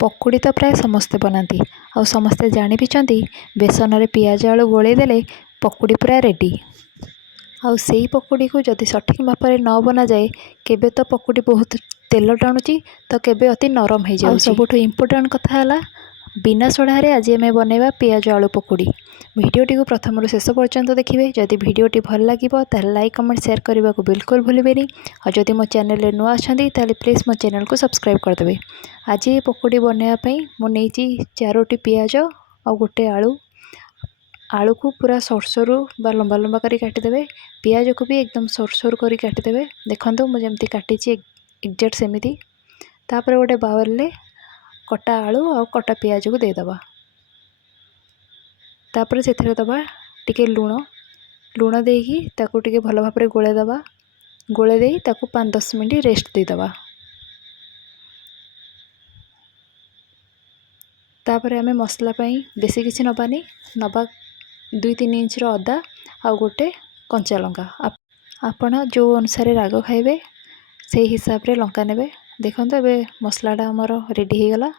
पकुड़ी तो प्राय समस्ते बनाती आ समस्ते जानी भी बेसन रे पियाज आलू गोले देले पकुड़ी पूरा रेडी। आउ सेई पकुड़ी को जदि सठिक माप रे न बना जाए केबे तो पकुड़ी बहुत तेल टाणुची तो केबे अति नरम हो जाउची। सबुठ इम्पोर्टेंट कथा है बिना सोढ़ा रे आज आम बनैबा पियाज आलू पकुड़ी। भिडियोटी को प्रथम शेष पर्यंत देखिए। जदि भिडियोटी भल लगे ताल लाइक कमेंट शेयर करने को बिल्कुल भूलें और जदि मो चैनल नुआ अच्छा ताल प्लीज मो चैनल को सब्सक्राइब करदे। आज ये पकुड़ी बनवाई मुझे 4टी पियाज और गोटे आलू। आलू को पूरा सरसरू बा लंबा लंबा करी काटिदेवे। पियाज को भी एकदम सरसरू करी काटिदेवे। देखो मुझे काटी एक्जाक्ट सेमिति। तापर गोटे बाउल ले कटा आलू और कटा पियाज को देदबा। तापर से दबा टिके लुण देकी ताकू टिके भल भाव गोले दबा। गोले दे ताकू 5-10 मिनट रेस्ट देदबा। तापर आमे मसला पाई बेसी किसी नबानी नबा 2-3 इंच अदा आ गोटे कंचा लंका। आपण जो अनुसार राग खाइबे से हिसाब रे लंका नेबे। देखो ए मसलाटा आमर रेडी हो गला।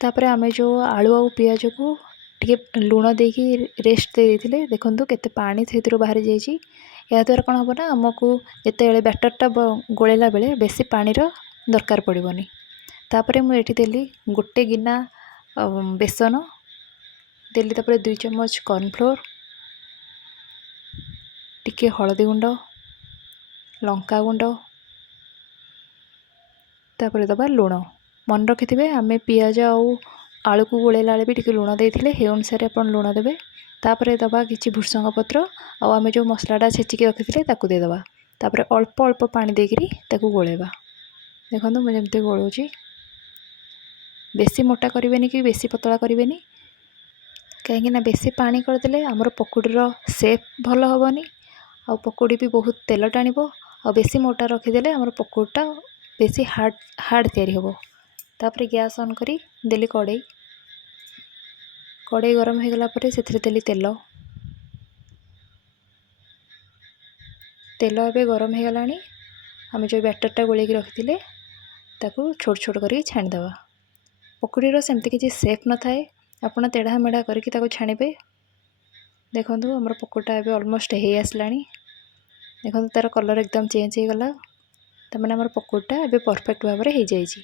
तापर आमे जो आलू और पियाज को टिके लुण देकी रेस्ट दे देथिले देखो केते पानी से बाहरी जाइए। या द्वारा कौन हम ना आमको जिते बैटरटा गोलेला बेले बेसी पानी दरकार पड़ोनी। तापर मुझे देली गोटे गिना बेसन देली। तापर 2 चम्मच कॉर्नफ्लोर टिके हलदी गुंड लंका गुंड तापर दबा लुण। मन रखिथे आमे पियाज आउ आलू को गोलेला भी टिके लुण देथिले हे अनुसार अपन लुण देबे। तापर दबा किछि भुसंग पत्र आउ आमे जो मसलाटा छेचिकी रखिथिले ताकू देदबा। तापर अल्प अल्प पानी देकरी ताकू गोलेबा। देखो मुझे एमती गोलुची। बेसी मोटा करें कि बेसी पतला करें कहीं बेसी पानी करदे आमर पकुड़ीर सेप भल हेनी आ पकुड़ी भी बहुत तेल टाण आ बेसी मोटा रखीदे आमर पकुड़ीटा बेसी हार्ड तैयारी हम। तापर गैस ऑन करी देली कड़े गरम हो गला पर से देली तेल एवं गरम हो गलानी। आम जो बैटरटा गोल रखी ताकू छोट छोट कर छाणीदे। पकुड़ीर सेमती किसी सेप न थाए आपड़ तेढ़ा मेढ़ा करके छाणीबे। देखो आमर पकुड़ीटा एबे ऑलमोस्ट हो आसला। देखो तार कलर एकदम चेंज हो गला। तमाने आमर पकुड़ीटा एबे परफेक्ट भाव में हो जाइए।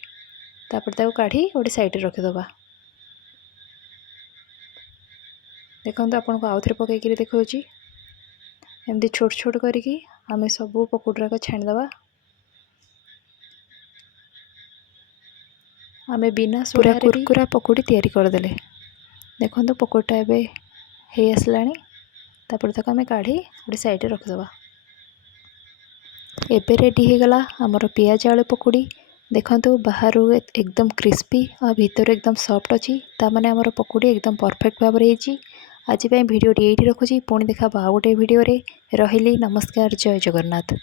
तापर ताकू काढ़ी गोटे साइड रखिदबा। देखो आपन को आउ थे पकईकि देखौची एमती छोट छोट करिकी आमे सबू पकुड़ीराक छाणीदबा। आमे बिना पूरा कुरकुरा पकुड़ी तैयारी करदेले। देखो पकुड़ीटा एबे हो आसला। तापर ताको आमे काढ़ी गोटे साइड रखिदबा। एबे रेडी हो गला आमर पियाज आलू पकुड़ी। देखो बाहर एकदम क्रिस्पी और भीतर एकदम सॉफ्ट अच्छी। तामाने आमर पकुड़ी एकदम परफेक्ट भाव में होती। आज भिडियोटी ये रखुची। पुणी देखा आउ गोटे भिडियो रे। रहिली नमस्कार। जय जगन्नाथ।